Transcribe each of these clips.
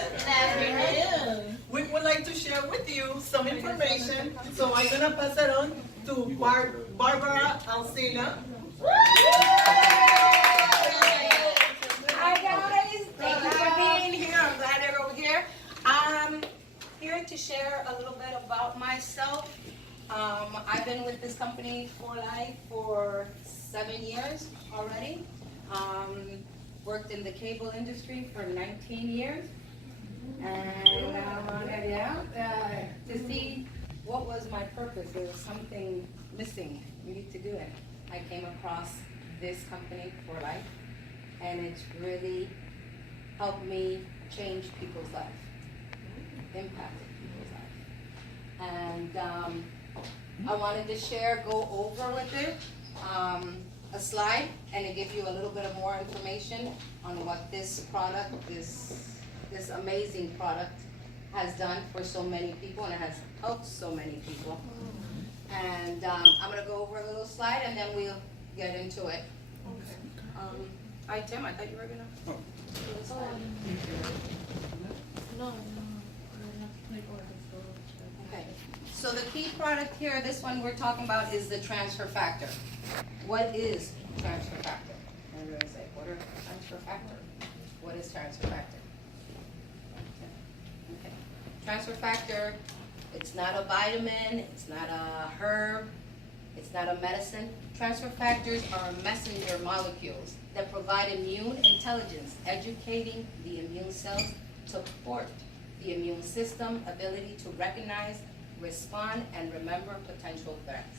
Good afternoon. We would like to share with you some information. So I'm gonna pass it on to Barbara Alcina. Hi guys, thank you for being here. I'm glad they're over here. I'm here to share a little bit about myself. I've been with this company for life for 7 years already. Worked in the cable industry for 19 years. And to see what was my purpose. There was something missing. We need to do it. I came across this company for life, and it's really helped me change people's life, impacted people's life. And I wanted to go over with it a slide, and to give you a little bit of more information on what this product, this amazing product has done for so many people, and it has helped so many people. And I'm going to go over a little slide, and then we'll get into it. Okay. Hi, Tim. I thought you were going to do the slide. No. Okay. So the key product here, this one we're talking about, is the transfer factor. What is transfer factor? Everybody say, what are transfer factor? What is transfer factor? Okay. Transfer factor, it's not a vitamin, it's not a herb, it's not a medicine. Transfer factors are messenger molecules that provide immune intelligence, educating the immune cells to support the immune system ability to recognize, respond, and remember potential threats.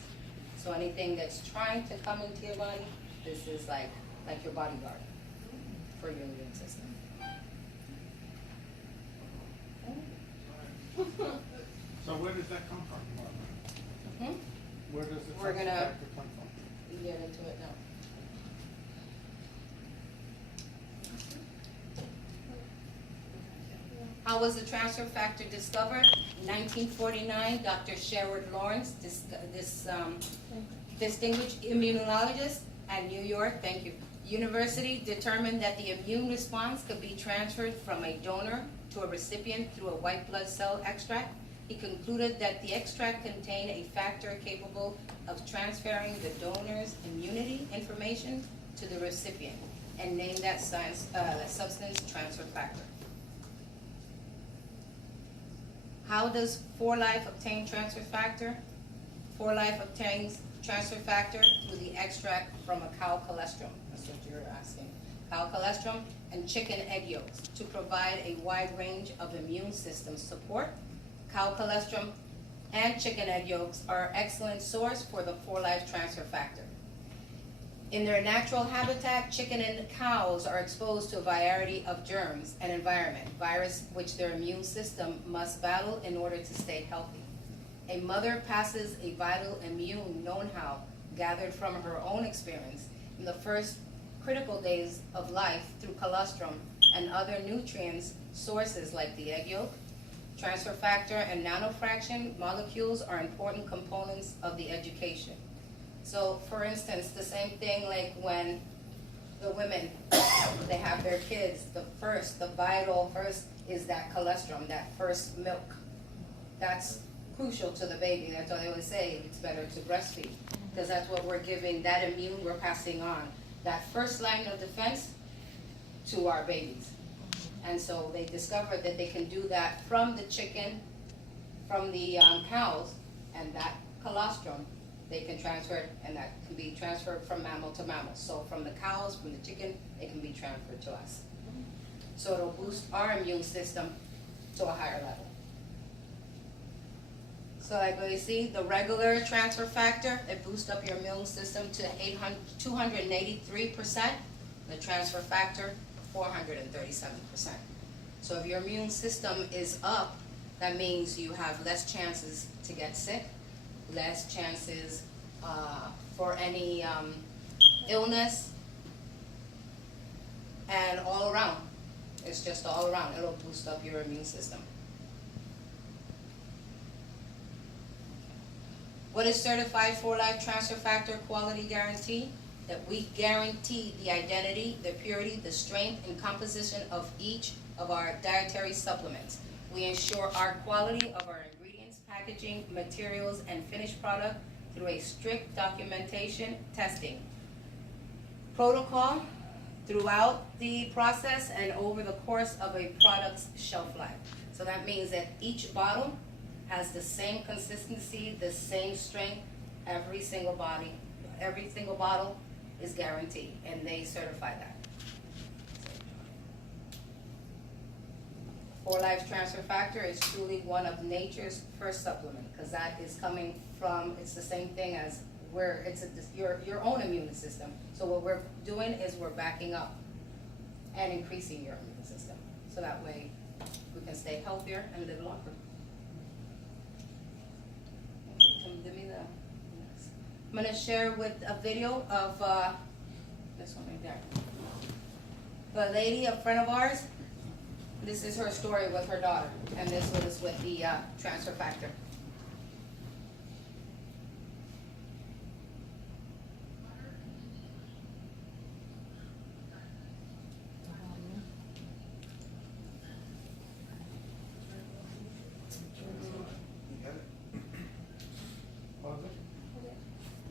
So anything that's trying to come into your body, this is like your bodyguard for your immune system. So where does that come from? Where does the We're transfer gonna factor come from? get into it now. How was the transfer factor discovered? 1949, Dr. Sherwood Lawrence, this distinguished immunologist at New York, University, determined that the immune response could be transferred from a donor to a recipient through a white blood cell extract. He concluded that the extract contained a factor capable of transferring the donor's immunity information to the recipient, and named that substance transfer factor. How does 4Life obtain transfer factor? 4Life obtains transfer factor through the extract from a cow colostrum. That's what you're asking. Cow colostrum and chicken egg yolks to provide a wide range of immune system support. Cow colostrum and chicken egg yolks are an excellent source for the 4Life transfer factor. In their natural habitat, chicken and cows are exposed to a variety of germs and environment, virus which their immune system must battle in order to stay healthy. A mother passes a vital immune know-how gathered from her own experience in the first critical days of life through colostrum and other nutrients sources like the egg yolk. Transfer factor and nanofraction molecules are important components of the education. So, for instance, the same thing like when the women, they have their kids, the vital first is that colostrum, that first milk. That's crucial to the baby. That's why they always say it's better to breastfeed, because that's what we're giving, that immune we're passing on. That first line of defense to our babies. And so they discovered that they can do that from the chicken, from the cows, and that colostrum, they can transfer it, and that can be transferred from mammal to mammal. So from the cows, from the chicken, it can be transferred to us. So it'll boost our immune system to a higher level. So like what you see, the regular transfer factor, it boosts up your immune system to 283%. The transfer factor, 437%. So if your immune system is up, that means you have less chances to get sick, less chances for any illness, and all around. It's just all around. It'll boost up your immune system. What is certified 4Life transfer factor quality guarantee? That we guarantee the identity, the purity, the strength, and composition of each of our dietary supplements. We ensure our quality of our ingredients, packaging, materials, and finished product through a strict documentation, testing protocol throughout the process and over the course of a product's shelf life. So that means that each bottle has the same consistency, the same strength, every single bottle is guaranteed, and they certify that. 4Life Transfer Factor is truly one of nature's first supplement, because that is coming from, it's the same thing as your own immune system. So what we're doing is we're backing up and increasing your immune system. So that way we can stay healthier and live longer. Okay, come give me the next. I'm gonna share with a video of this one right there. The lady, a friend of ours, this is her story with her daughter, and this was with the transfer factor.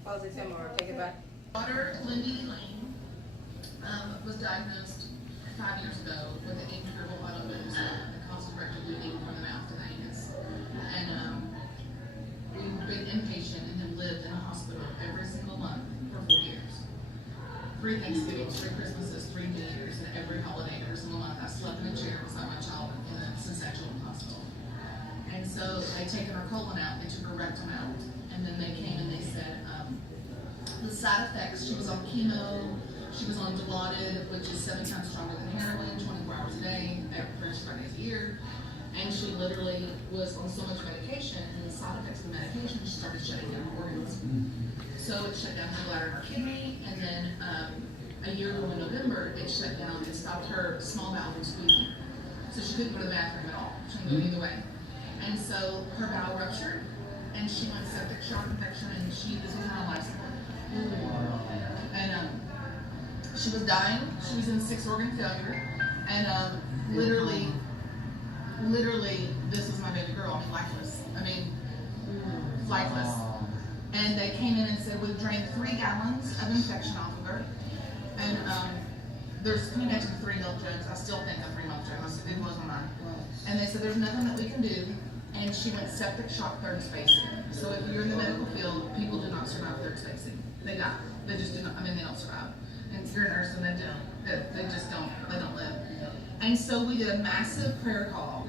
Pause it, Tim, or take it back. Daughter, Lindy Lane, was diagnosed 5 years ago with an incurable autoimmune disorder that causes rectal bleeding from the mouth to the anus. And we've been inpatient and have lived in a hospital every single month for 4 years. 3 Thanksgivings, 3 Christmases, 3 New Years, and every holiday, every single month, I slept in a chair beside my child in a C-section hospital. And so they taken her colon out, they took her rectum out, and then they came and they said, the side effects, she was on chemo, she was on Dilaudid, which is 7 times stronger than heroin, 24 hours a day, 365 days a year. And she literally was on so much medication, and the side effects of the medication, she started shutting down her organs. So it shut down her bladder and her kidney, and then a year ago in November, it shut down and stopped her small bowel from squeezing. So she couldn't go to the bathroom at all, she couldn't go either way. And so her bowel ruptured, and she went septic shock infection, and this was her life support. And she was dying. She was in 6-organ failure, and literally, this was my baby girl. I mean, lifeless. Lifeless. And they came in and said we've drained 3 gallons of infection off of her, and can you imagine 3 milk jugs? I still think of 3 milk jugs. It blows my mind. And they said there's nothing that we can do. And she went septic shock 3rd spacing. So if you're in the medical field, people do not survive 3rd spacing. They die. They just do not. They don't survive. And if you're a nurse, and they don't. They just don't. They don't live. And so we did a massive prayer call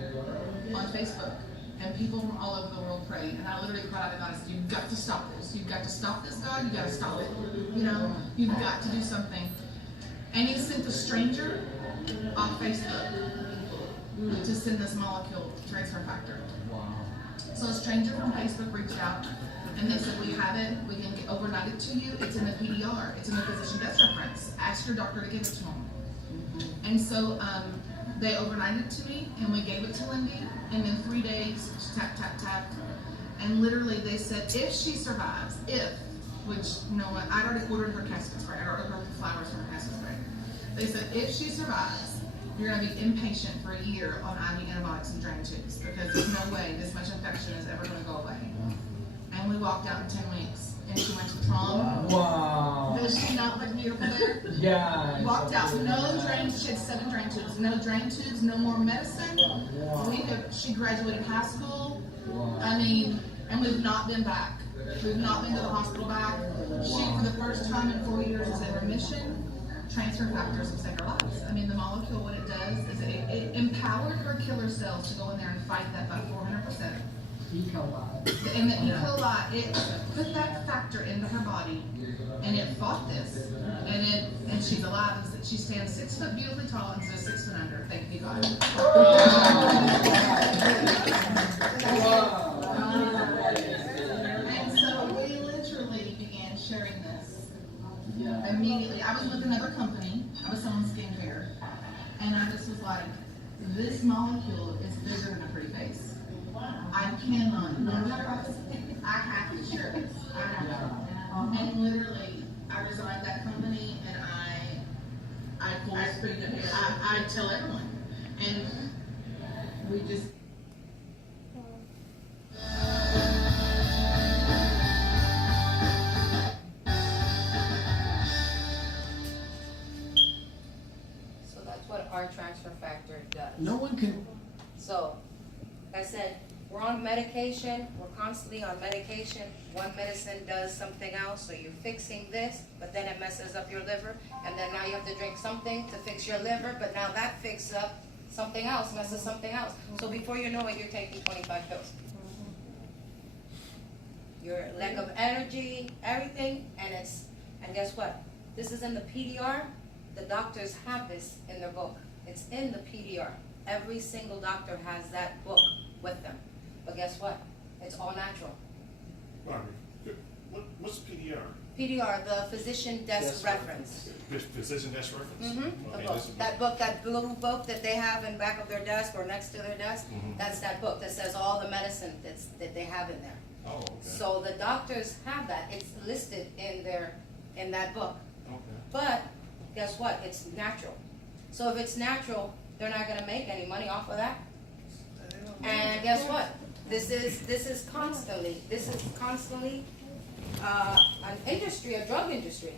on Facebook, and people from all over the world prayed. And I literally cried out to God and said, "You've got to stop this. You've got to stop this, God. You've got to stop it. You've got to do something." And He sent a stranger off Facebook to send this molecule transfer factor. So a stranger from Facebook reached out, and they said, we have it, we can overnight it to you, it's in the PDR, it's in the physician death reference, ask your doctor to give it to them. And so they overnighted it to me, and we gave it to Lindy, and in 3 days, she tap, tap, tap, and literally they said, if she survives, I'd already ordered her casket spray, I'd ordered her flowers for her casket spray. They said, if she survives, you're going to be inpatient for a year on IV antibiotics and drain tubes, because there's no way this much infection is ever going to go away. And we walked out in 10 weeks, and she went to prom. Wow. Does she not look beautiful there? Yeah. Walked out, no drain, she had 7 drain tubes, no drain tubes, no more medicine. Wow. She graduated high school. Wow. And we've not been back. We've not been to the hospital back. She, for the first time in 4 years, is in remission. Transfer factors will save her lives. The molecule, what it does is it empowered her killer cells to go in there and fight that by 400%. E. coli. And the E. coli, it put that factor into her body, and it fought this. And she's alive. She stands 6 foot beautifully tall and says 6 foot under. Thank you, God. And so we literally began sharing this. Immediately, I was with another company. I was selling skincare, and I just was like, "This molecule is bigger than a pretty face. I cannot. I have to share this. I have to." And literally, I resigned that company, and I tell everyone. And we just, So that's what our transfer factor does. No one can, So, like I said, we're on medication, we're constantly on medication. One medicine does something else, so you're fixing this, but then it messes up your liver, and then now you have to drink something to fix your liver, but now that fixes up something else, messes something else. So before you know it, you're taking 25 pills. Your lack of energy, everything, and guess what? This is in the PDR. The doctors have this in their book. It's in the PDR. Every single doctor has that book with them. But guess what? It's all natural. Barbara, what's PDR? PDR, the physician desk reference. Physician desk reference? Mm-hmm. The Okay, book. this is- That book, that blue book that they have in back of their desk or next to their desk, that's that book that says all the medicine that they have in there. Oh, okay. So the doctors have that. It's listed in that book. Okay. But guess what? It's natural. So if it's natural, they're not gonna make any money off of that. And guess what? This is constantly an industry, a drug industry.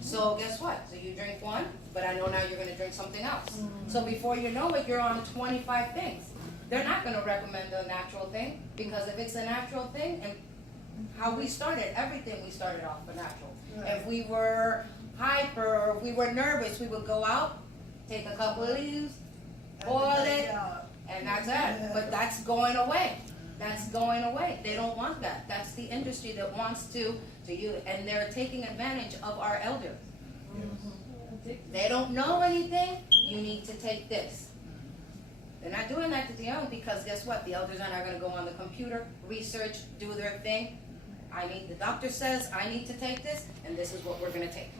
So guess what? So you drink one, but I know now you're gonna drink something else. So before you know it, you're on 25 things. They're not gonna recommend a natural thing, because if it's a natural thing, and how we started, everything we started off for natural. If we were hyper or if we were nervous, we would go out, take a couple of leaves, boil it, and that's it. But that's going away. That's going away. They don't want that. That's the industry that wants to you, and they're taking advantage of our elders. They don't know anything. You need to take this. They're not doing that to the young, because guess what? The elders are not going to go on the computer, research, do their thing. The doctor says I need to take this, and this is what we're going to take.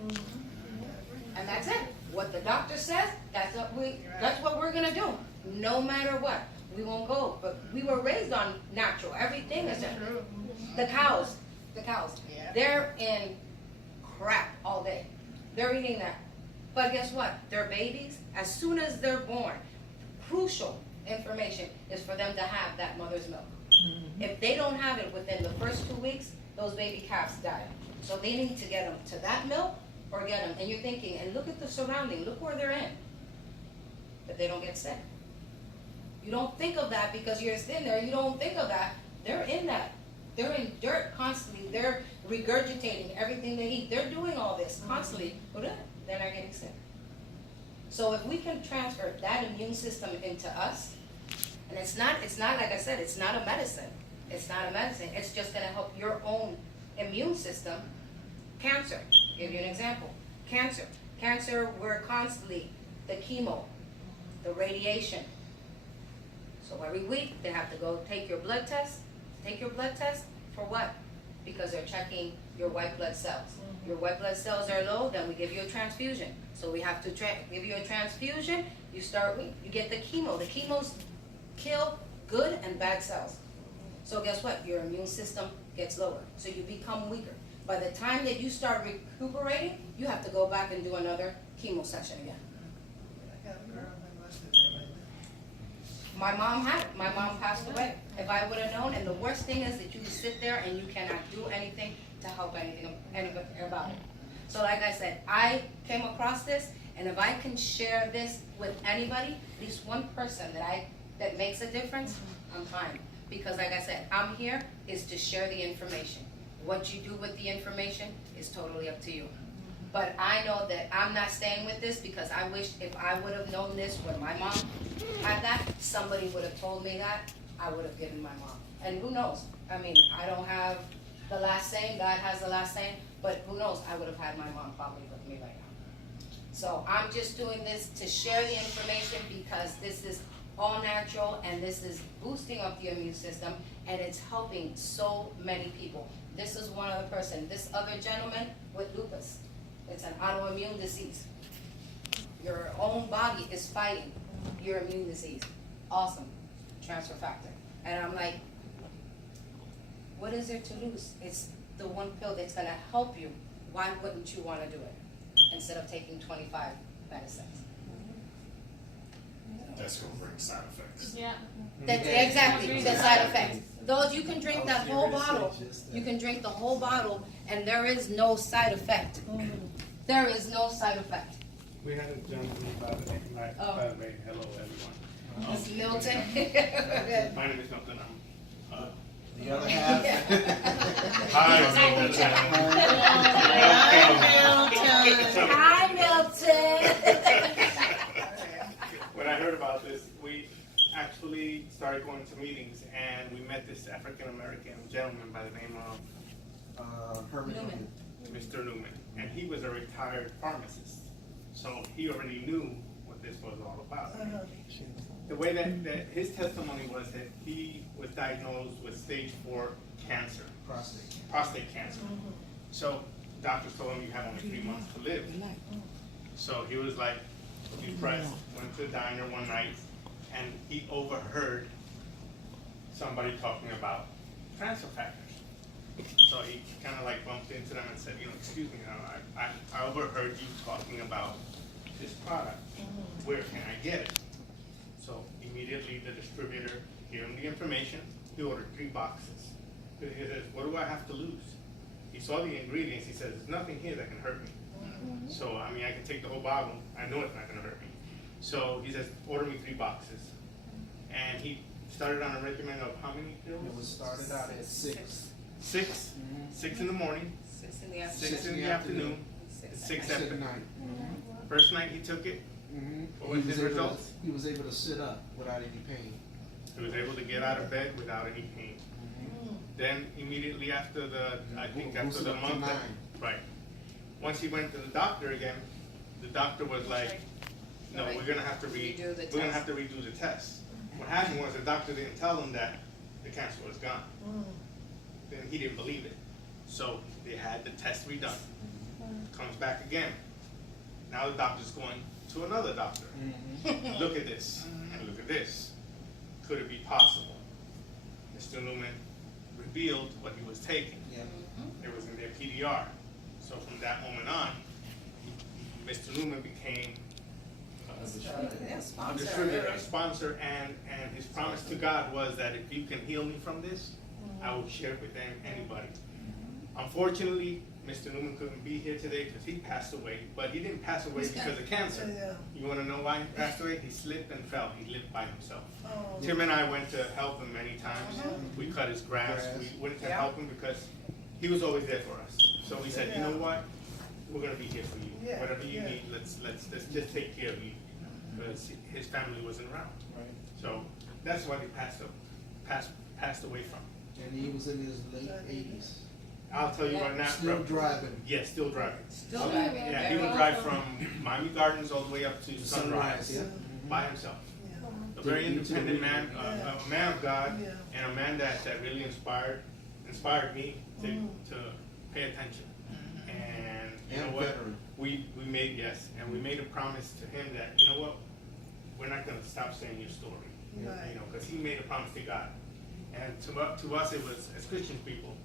And that's it. What the doctor says, that's what we're going to do. No matter what. We won't go. But we were raised on natural. Everything is natural. The cows. They're in crap all day. They're eating that. But guess what? Their babies, as soon as they're born, crucial information is for them to have that mother's milk. If they don't have it within the first 2 weeks, those baby calves die. So they need to get them to that milk or get them. And you're thinking, and look at the surrounding, look where they're in. But they don't get sick. You don't think of that because you're sitting there, you don't think of that. They're in that. They're in dirt constantly. They're regurgitating everything they eat. They're doing all this constantly, but they're not getting sick. So if we can transfer that immune system into us, and it's not like I said, it's not a medicine. It's not a medicine. It's just gonna help your own immune system. Cancer, give you an example. Cancer, we're constantly, the chemo, the radiation. So every week, they have to go take your blood test. Take your blood test for what? Because they're checking your white blood cells. Your white blood cells are low, then we give you a transfusion. So we have to give you a transfusion. You get the chemo. The chemos kill good and bad cells. So guess what? Your immune system gets lower. So you become weaker. By the time that you start recuperating, you have to go back and do another chemo session again. My mom had it. My mom passed away. If I would have known, and the worst thing is that you sit there and you cannot do anything to help anybody about it. So like I said, I came across this, and if I can share this with anybody, at least one person that makes a difference, I'm fine. Because like I said, I'm here is to share the information. What you do with the information is totally up to you. But I know that I'm not staying with this, because I wish if I would have known this when my mom had that, somebody would have told me that, I would have given my mom. And who knows? I don't have the last saying, God has the last saying, but who knows? I would have had my mom probably with me right now. So I'm just doing this to share the information, because this is all natural, and this is boosting up the immune system, and it's helping so many people. This is one other person. This other gentleman with lupus. It's an autoimmune disease. Your own body is fighting your immune disease. Awesome. Transfer factor. And I'm like, what is there to lose? It's the one pill that's going to help you. Why wouldn't you want to do it instead of taking 25 medicines? that's gonna bring side effects. Yeah. That's exactly the side effects. Those, you can drink that whole bottle. You can drink the whole bottle, and there is no side effect. There is no side effect. We had a gentleman by the name, Oh. by the way, hello everyone. Miss Milton. My name is Milton, I'm, The other half. Hi, Milton. When I heard about this, we actually started going to meetings, and we met this African-American gentleman by the name of Herman Newman. Mr. Newman, and he was a retired pharmacist, so he already knew what this was all about. The way that his testimony was that he was diagnosed with stage 4 cancer, prostate cancer. So doctors told him you have only 3 months to live. So he was like depressed, went to the diner one night, and he overheard somebody talking about transfer factors. So he kind of like bumped into them and said, excuse me, I overheard you talking about this product. Where can I get it? So immediately the distributor gave him the information. He ordered 3 boxes. He says, what do I have to lose? He saw the ingredients. He says, there's nothing here that can hurt me. So, I mean, I can take the whole bottle. I know it's not going to hurt me. So he says, order me 3 boxes. And he started on a regimen of how many pills? It was started out at 6. 6? 6 in the morning, 6 in the afternoon. 6 in the afternoon, 6 at night. First night he took it. What was his results? He was able to sit up without any pain. He was able to get out of bed without any pain. Then immediately after after the month, right. Once he went to the doctor again, the doctor was like, no, we're gonna have to redo the test. What happened was the doctor didn't tell him that the cancer was gone. Then he didn't believe it. So they had the test redone. Comes back again. Now the doctor's going to another doctor. Look at this and look at this. Could it be possible? Mr. Newman revealed what he was taking. It was in their PDR. So from that moment on, Mr. Newman became a distributor, a sponsor, and his promise to God was that if you can heal me from this, I will share it with anybody. Unfortunately, Mr. Newman couldn't be here today because he passed away, but he didn't pass away because of cancer. You want to know why he passed away? He slipped and fell. He lived by himself. Tim and I went to help him many times. We cut his grass. We went to help him because he was always there for us. So we said, you know what? We're going to be here for you. Whatever you need, let's just take care of you, because his family wasn't around. So that's what he passed away from. And he was in his late 80s. I'll tell you right now. Still driving. Yeah, still driving. Still driving. Yeah, he would drive from Miami Gardens all the way up to Sunrise by himself. A very independent man, a man of God, and a man that really inspired me to pay attention. And you know what? We made a promise to him that, you know what, we're not going to stop saying your story. You know, because he made a promise to God. And to us, it was, as Christian people,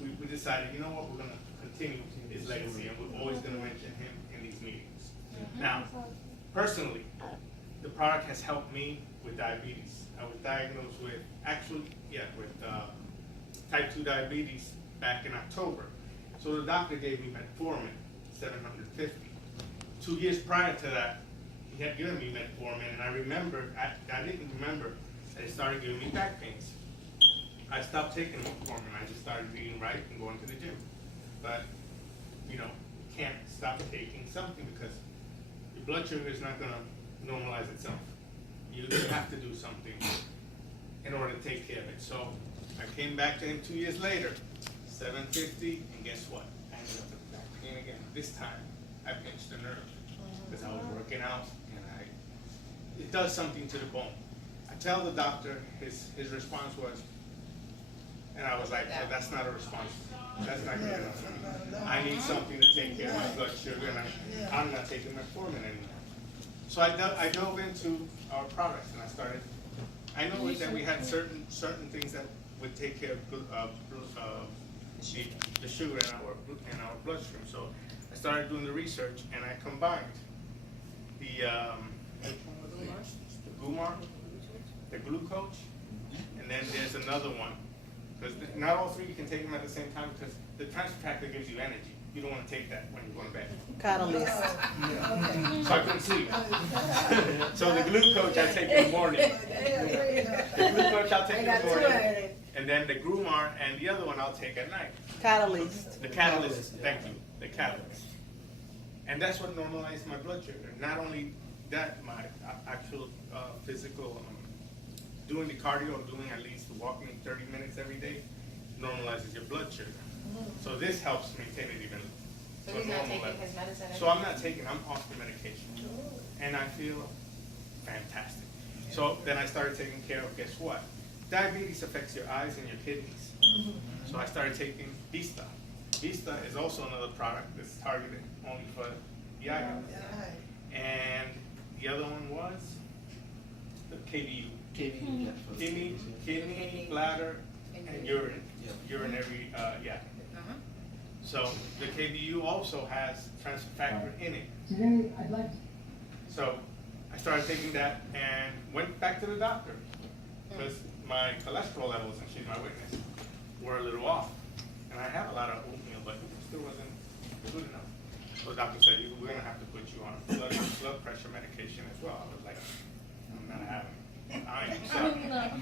we decided, you know what, we're going to continue his legacy, and we're always going to mention him in these meetings. Now, personally, the product has helped me with diabetes. I was diagnosed with type 2 diabetes back in October. So the doctor gave me metformin, 750. 2 years prior to that, he had given me metformin, and I didn't remember that it started giving me back pains. I stopped taking metformin. I just started eating right and going to the gym. But, you can't stop taking something because your blood sugar is not going to normalize itself. You have to do something in order to take care of it. So I came back to him 2 years later, 750, and guess what? I ended up with back pain again. This time, I pinched a nerve because I was working out, and it does something to the bone. I tell the doctor, his response was, and I was like, well, that's not a response. That's not good enough for me. I need something to take care of my blood sugar, and I'm not taking metformin anymore. So I dove into our products, and I know that we had certain things that would take care of the sugar in our bloodstream. So I started doing the research, and I combined the Gumar, the Glue Coach, and then there's another one. Because not all three you can take them at the same time because the transfer factor gives you energy. You don't want to take that when you're going to bed. Catalyst. So I couldn't sleep. So the Glue Coach I take in the morning. The Glue Coach I'll take in the morning. And then the Grumar and the other one I'll take at night. Catalyst. The Catalyst, thank you, the Catalyst. And that's what normalized my blood sugar. Not only that, my actual physical, doing the cardio, doing at least walking 30 minutes every day, normalizes your blood sugar. So this helps maintain it even So to a he's not normal taking level. his medicine So I'm not taking, I'm off the medication. And I feel fantastic. So then I started taking care of, guess what? Diabetes affects your eyes and your kidneys. So I started taking Vista. Vista is also another product that's targeted only for the eye health. And the other one was the KBU. Kidney, bladder, and urine. Urinary, yeah. Uh-huh. So the KBU also has transfer factor in it. Today, I'd like to. So I started taking that and went back to the doctor because my cholesterol levels, and she's my witness, were a little off. And I had a lot of oatmeal, but it still wasn't good enough. So the doctor said, we're going to have to put you on blood pressure medication as well. I was like, I'm not having it.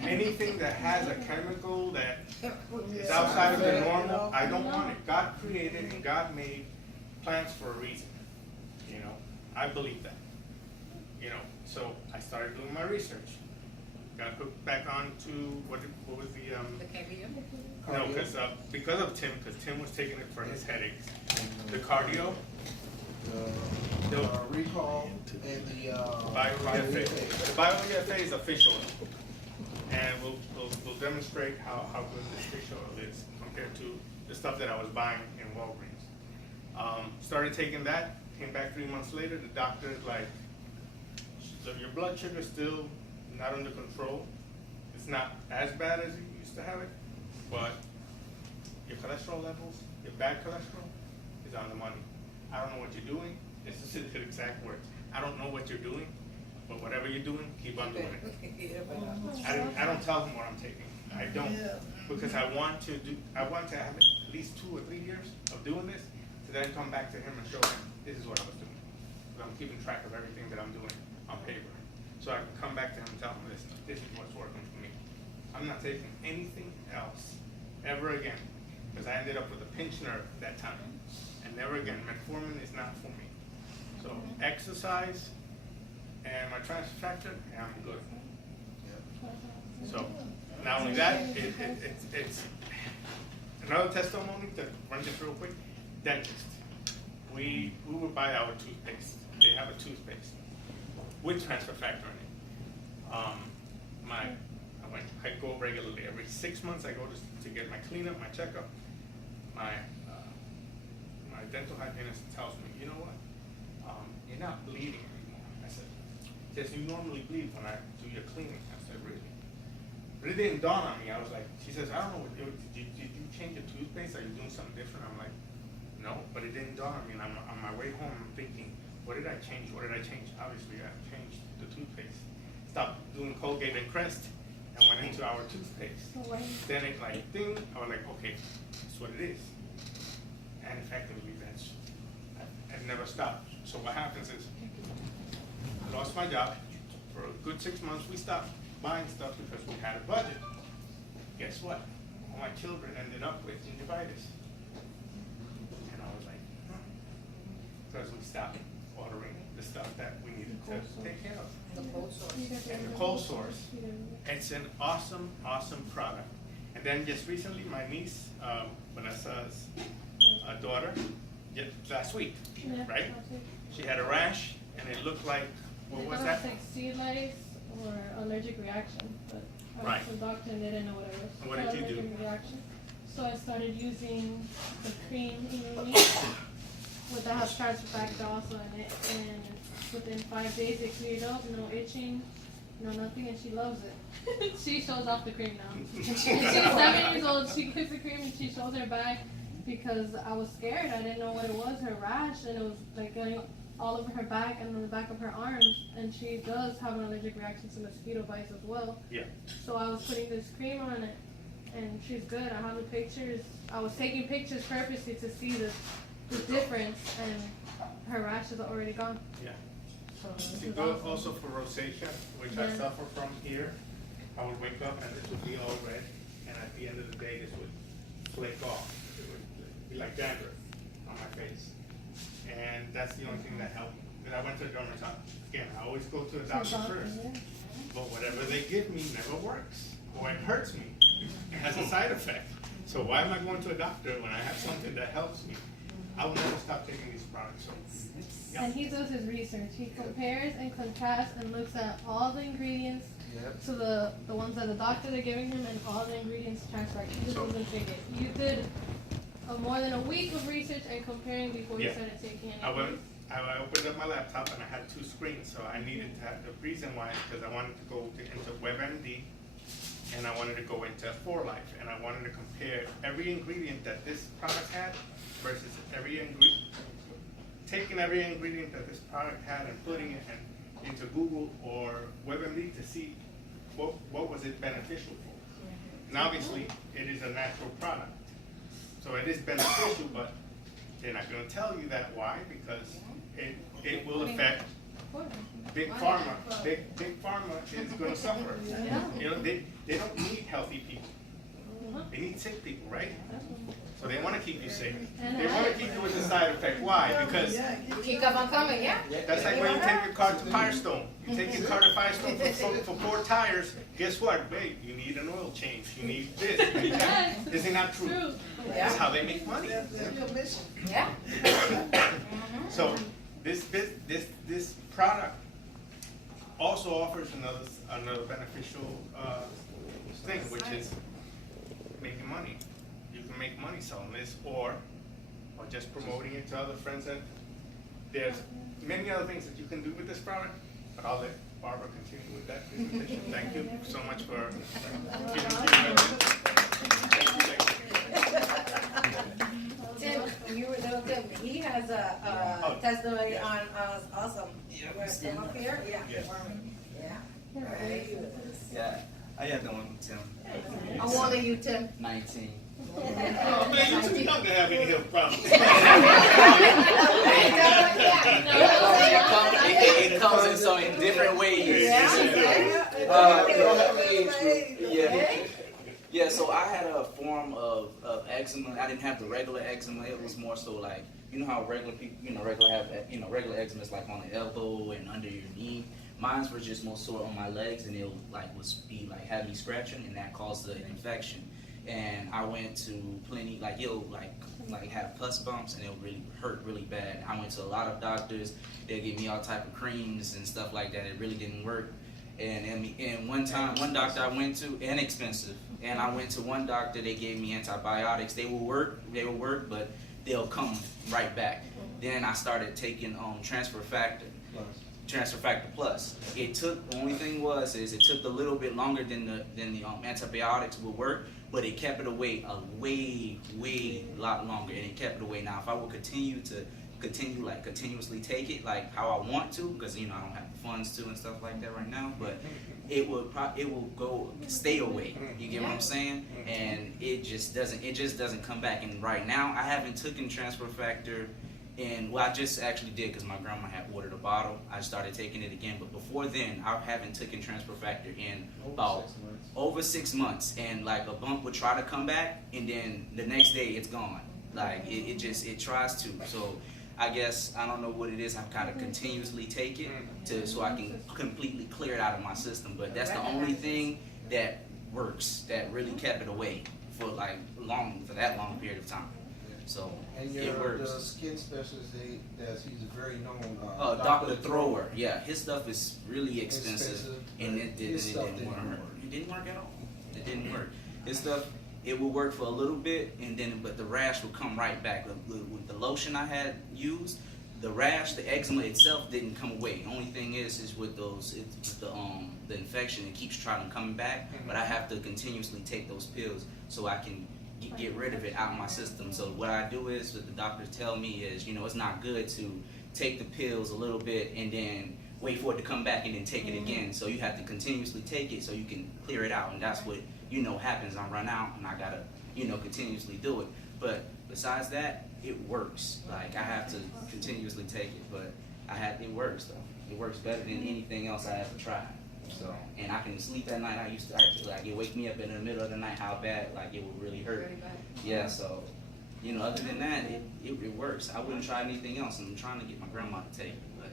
Anything that has a chemical that is outside of the normal, I don't want it. God created and God made plants for a reason. You know, I believe that. You know, so I started doing my research. Got hooked back on to what was the The KBU? no, because of Tim, because Tim was taking it for his headaches. The cardio, The recall and the BioEFA. The BioEFA is a fish oil, and we'll demonstrate how good this fish oil is compared to the stuff that I was buying in Walgreens. Started taking that. Came back 3 months later. The doctor is like, so your blood sugar is still not under control. It's not as bad as you used to have it, but your cholesterol levels, your bad cholesterol, is on the money. I don't know what you're doing. This is the exact words. I don't know what you're doing, but whatever you're doing, keep on doing it. I don't tell him what I'm taking. I don't, because I want to have at least 2 or 3 years of doing this, to then come back to him and show him this is what I was doing. So I'm keeping track of everything that I'm doing on paper, so I can come back to him and tell him this is what's working for me. I'm not taking anything else ever again, because I ended up with a pinched nerve that time. And never again, metformin is not for me. So exercise and my transfer factor, and I'm good. So not only that, it's another testimony to run this real quick. Dentist. We would buy our toothpaste. They have a toothpaste with transfer factor in it. I go regularly. Every 6 months I go to get my cleanup, my checkup. My dental hygienist tells me, you know what, you're not bleeding anymore. I said, yes, you normally bleed when I do your cleaning. I said, really? But it didn't dawn on me. I was like, she says, I don't know, did you change your toothpaste? Are you doing something different? I'm like, no, but it didn't dawn on me. And I'm on my way home, I'm thinking, what did I change? What did I change? Obviously, I changed the toothpaste. Stopped doing Colgate and Crest and went into our toothpaste. Then it like, ding, I was like, okay, that's what it is. And effectively, I've never stopped. So what happens is, I lost my job. For a good 6 months, we stopped buying stuff because we had a budget. Guess what? All my children ended up with gingivitis. And I was like, because we stopped ordering the stuff that we needed to take care of. The cold source. And the cold source. It's an awesome, awesome product. And then just recently, my niece, Vanessa's daughter, last week, right? She had a rash, and it looked like, what was that? It was like sea lice or allergic reaction, but I went to the doctor and they didn't know what it was. What did you do? Allergic reaction. So I started using the cream with the house transfer factor also in it, and within 5 days it cleared up, no itching, no nothing, and she loves it. She shows off the cream now. She's 7 years old, she gets the cream and she shows her bag because I was scared. I didn't know what it was, her rash, and it was like going all over her back and on the back of her arms, and she does have an allergic reaction to mosquito bites as well. Yeah. So I was putting this cream on it, and she's good. I have the pictures. I was taking pictures purposely to see the difference, and her rash is already gone. Yeah. So this It is goes awesome. also for rosacea, which I Yeah. suffer from here. I would wake up and this would be all red, and at the end of the day, this would flake off. It would be like dandruff on my face. And that's the only thing that helped me. But I went to the dermatologist. Again, I always go to the doctor first. But whatever they give me never works, or it hurts me. It has a side effect. So why am I going to a doctor when I have something that helps me? I will never stop taking these products. So, yeah. And he does his research. He compares and contrasts and looks at all the ingredients Yep. to the ones that the doctors are giving him and all the ingredients transfer. He just So- doesn't take it. You did more than a week of research and comparing before you Yeah. started taking it. I opened up my laptop and I had 2 screens, so I needed to have the reason why is because I wanted to go into WebMD and I wanted to go into 4Life, and I wanted to compare every ingredient that this product had versus taking every ingredient that this product had and putting it into Google or WebMD to see what was it beneficial for. And obviously, it is a natural product, so it is beneficial, but they're not going to tell you that. Why? Because it will affect big pharma. Big pharma is going to suffer. You know, they don't need healthy people. They need sick people, right? So they want to keep you sick. They want to keep you with the side effect. Why? Because Keep up on coming, yeah? that's like when you take your car to Firestone. You take your car to Firestone for 4 tires. Guess what? Wait, you need an oil change. You need this. You need that. Isn't that true? True. That's how they make money. Yeah. So this product also offers another beneficial thing, which is making money. You can make money selling this, or just promoting it to other friends. And there's many other things that you can do with this product, but I'll let Barbara continue with that presentation. Thank you so much for giving me Tim, you were little Tim. He has a testimony on awesome. We're still up here? Yeah. Yeah. Right. Yeah, how y'all doing, Tim? How old are you, Tim? 19. Oh man, you're too young to have any health problems. It comes in so in different ways. Yeah, so I had a form of eczema. I didn't have the regular eczema. It was more so like, you know how regular people, regular eczema is like on the elbow and under your knee. Mine was just more sore on my legs, and it'll have me scratching, and that caused an infection. And I went to plenty, it'll have pus bumps, and it'll really hurt really bad. I went to a lot of doctors. They gave me all type of creams and stuff like that. It really didn't work. And one doctor I went to, inexpensive, and I went to one doctor. They gave me antibiotics. They will work, but they'll come right back. Then I started taking Transfer Factor Plus. It took, the only thing is it took a little bit longer than the antibiotics would work, but it kept it away a lot longer, and it kept it away. Now, if I would continuously take it like how I want to, because I don't have the funds to and stuff like that right now, but it will stay away. You get what I'm saying? And it just doesn't come back. And right now, I haven't taken Transfer Factor. And I just actually did because my grandma had ordered a bottle. I started taking it again, but before then, I haven't taken Transfer Factor in about over 6 months. And like a bump would try to come back, and then the next day it's gone. Like it tries to. So I guess I don't know what it is. I kind of continuously take it so I can completely clear it out of my system. But that's the only thing that works. That really kept it away for that long period of time. So And it works. the skin specialist, he's a very known Dr. Thrower. Yeah, his stuff is really expensive, and it didn't work. It didn't work at all. It didn't work. His stuff, it would work for a little bit, but the rash would come right back. With the lotion I had used, the rash, the eczema itself didn't come away. The only thing is with those, it's the infection. It keeps trying to come back, but I have to continuously take those pills so I can get rid of it out of my system. So what I do is, what the doctors tell me is, it's not good to take the pills a little bit and then wait for it to come back and then take it again. So you have to continuously take it so you can clear it out, and that's what happens. I run out and I gotta continuously do it. But besides that, it works. Like I have to continuously take it, but it works though. It works better than anything else I ever tried. So, and I can sleep at night. I used to like it wake me up in the middle of the night how bad like it would really hurt. Yeah, so other than that, it works. I wouldn't try anything else. I'm trying to get my grandma to take it, but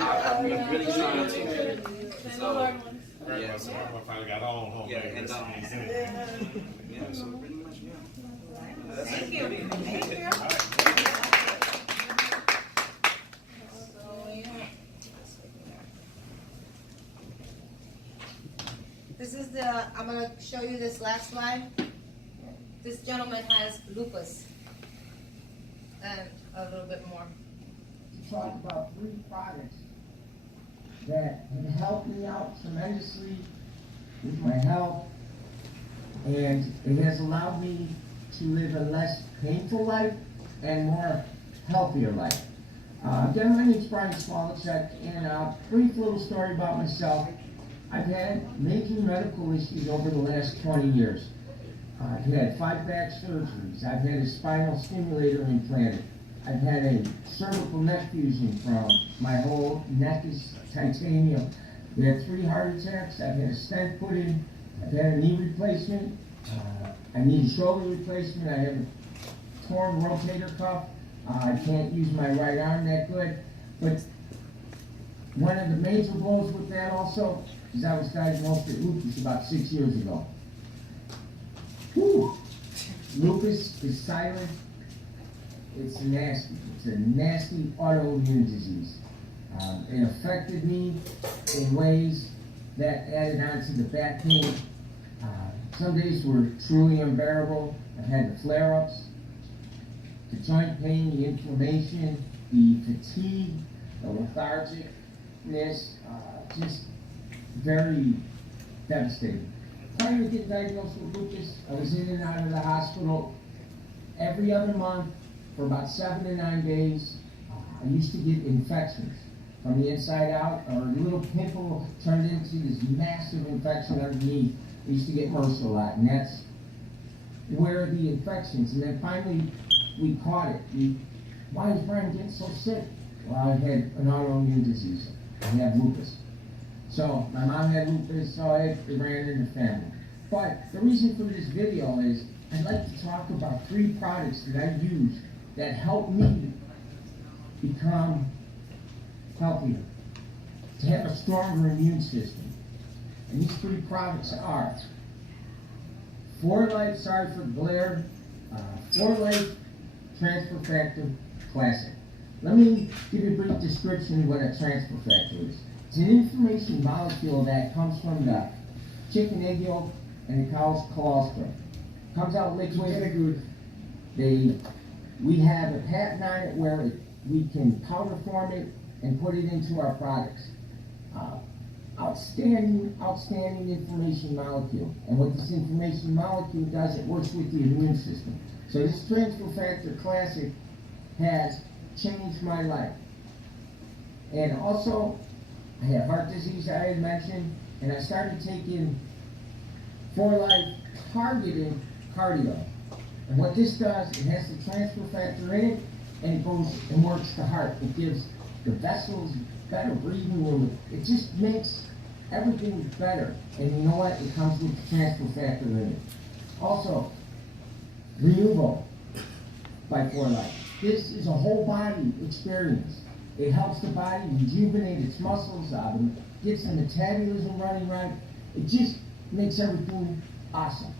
I'm really trying to. So, yeah, so finally got on home. yeah, and yeah, so pretty much, yeah. That's Thank you. This is I'm gonna show you this last slide. This gentleman has lupus. And a little bit more. To talk about 3 products that have helped me out tremendously with my health, and it has allowed me to live a less painful life and more healthier life. Again, my name is Brian Swalicek, and a brief little story about myself. I've had major medical issues over the last 20 years. I've had 5 back surgeries. I've had a spinal stimulator implanted. I've had a cervical neck fusion from my whole neck is titanium. I've had 3 heart attacks. I've had a stent put in. I've had a knee replacement. I need a shoulder replacement. I have a torn rotator cuff. I can't use my right arm that good. But one of the major blows with that also is I was diagnosed with lupus about 6 years ago. Whew. Lupus is silent. It's nasty. It's a nasty autoimmune disease. It affected me in ways that added on to the back pain. Some days were truly unbearable. I've had the flare-ups, the joint pain, the inflammation, the fatigue, the lethargicness, just very devastating. Prior to getting diagnosed with lupus, I was in and out of the hospital every other month for about 7 to 9 days. I used to get infections from the inside out, or a little pimple turned into this massive infection underneath. I used to get MRSA a lot, and that's where the infections. And then finally, we caught it. Why is Brian getting so sick? Well, I had an autoimmune disease. I have lupus. So my mom had lupus, so it ran in the family. But the reason for this video is I'd like to talk about 3 products that I use that help me become healthier, to have a stronger immune system. And these 3 products are 4-Life, sorry for the glare, 4-Life Transfer Factor Classic. Let me give you a brief description of what a transfer factor is. It's an information molecule that comes from the chicken egg yolk and the cow's colostrum. Comes out liquid. We have a patent on it where we can powder form it and put it into our products. Outstanding information molecule. And what this information molecule does, it works with the immune system. So this Transfer Factor Classic has changed my life. And also, I have heart disease I had mentioned, and I started taking 4-Life targeted cardio. And what this does, it has the transfer factor in it, and it goes and works the heart. It gives the vessels better breathing room. It just makes everything better. And you know what? It comes with the transfer factor in it. Also, Renuvo by 4-Life. This is a whole body experience. It helps the body rejuvenate its muscles, gets the metabolism running right. It just makes everything awesome.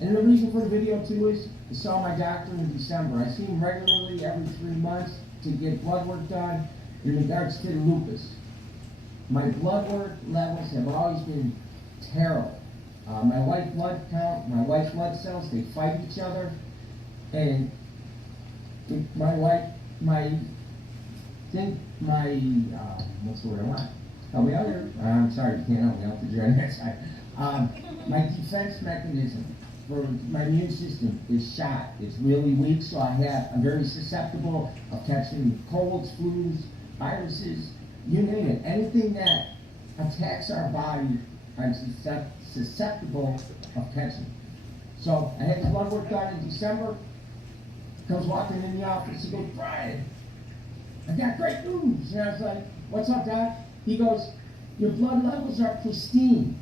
And the reason for the video too is I saw my doctor in December. I see him regularly every 3 months to get blood work done in regards to the lupus. My blood work levels have always been terrible. My white blood count, my white blood cells, they fight each other. And what's the word I want? Help me out here. I'm sorry, you can't help me out because you're on that side. My defense mechanism for my immune system is shot. It's really weak, so I'm very susceptible of catching colds, flus, viruses, you name it. Anything that attacks our body, I'm susceptible of catching. So I had the blood work done in December. Comes walking in the office, he goes, Brian, I got great news. And I was like, what's up, Doc? He goes, your blood levels are pristine.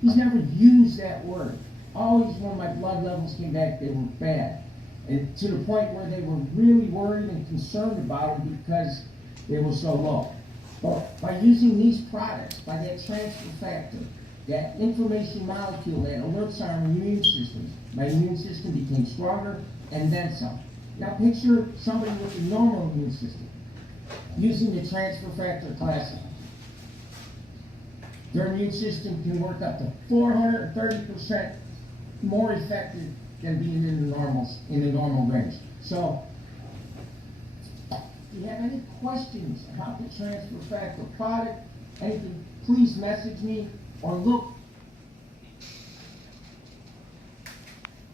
He's never used that word. Always when my blood levels came back, they were bad. And to the point where they were really worried and concerned about it because they were so low. But by using these products, by that transfer factor, that inflammation molecule that alerts our immune systems, my immune system became stronger and then some. Now picture somebody with a normal immune system using the transfer factor classic. Their immune system can work up to 430% more effective than being in the normal range. So, if you have any questions about the transfer factor product, anything, please message me or look.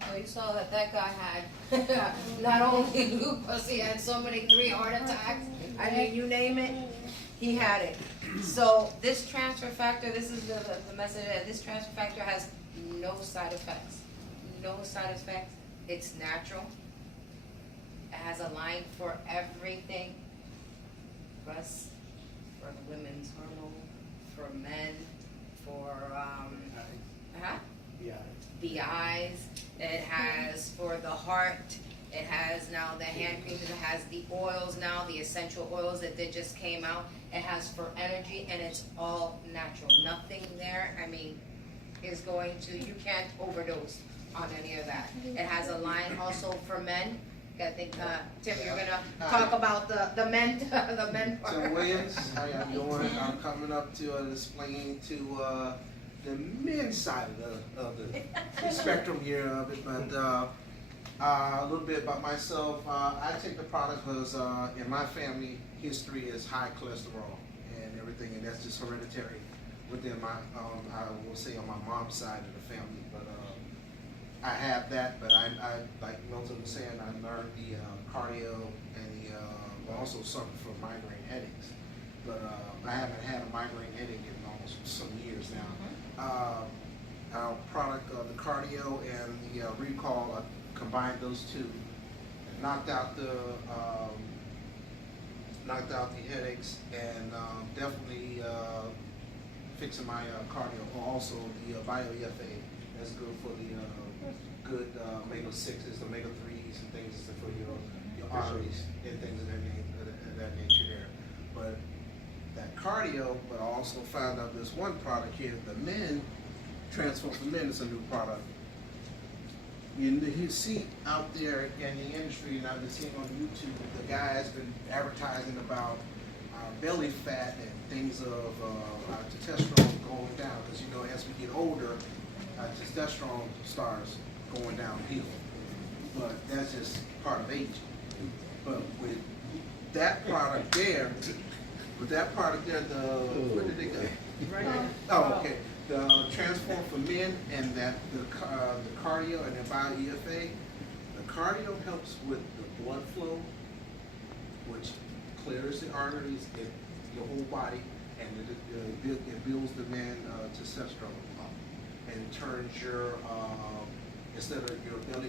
So you saw that guy had not only lupus, he had so many 3 heart attacks. I mean, you name it, he had it. So this transfer factor, this is the message, that this transfer factor has no side effects. No side effects. It's natural. It has a line for everything. Breast, for the women's hormone, for men, for the eyes. It has for the heart. It has now the hand creams. It has the oils now, the essential oils that they just came out. It has for energy, and it's all natural. Nothing there, I mean, is going to, you can't overdose on any of that. It has a line also for men. I think, Tim, you're gonna talk about the men, the men part. Tim Williams, how y'all doing? I'm coming up to explain to the men's side of the spectrum here of it, but a little bit about myself. I take the product because in my family history is high cholesterol and everything, and that's just hereditary within my, I will say on my mom's side of the family, but I have that, but I like Milton was saying, I learned the cardio and the also suffer from migraine headaches, but I haven't had a migraine headache in almost some years now. Our product, the cardio and the recall, combined those two, knocked out the headaches, and definitely fixing my cardio. Also the bio-EFA, that's good for the good omega-6s, omega-3s, and things for your arteries and things of that nature there. But that cardio, but I also found out this one product here, the men, Transform for Men, is a new product. You see out there in the industry, and I've been seeing on YouTube, the guy has been advertising about belly fat and things of testosterone going down, because you know as we get older, testosterone starts going downhill. But that's just part of aging. But with that product there, where did they go? Right. Oh, okay. The Transform for Men and that the cardio and the bio-EFA, the cardio helps with the blood flow, which clears the arteries in your whole body, and it builds the man testosterone up, and turns your instead of your belly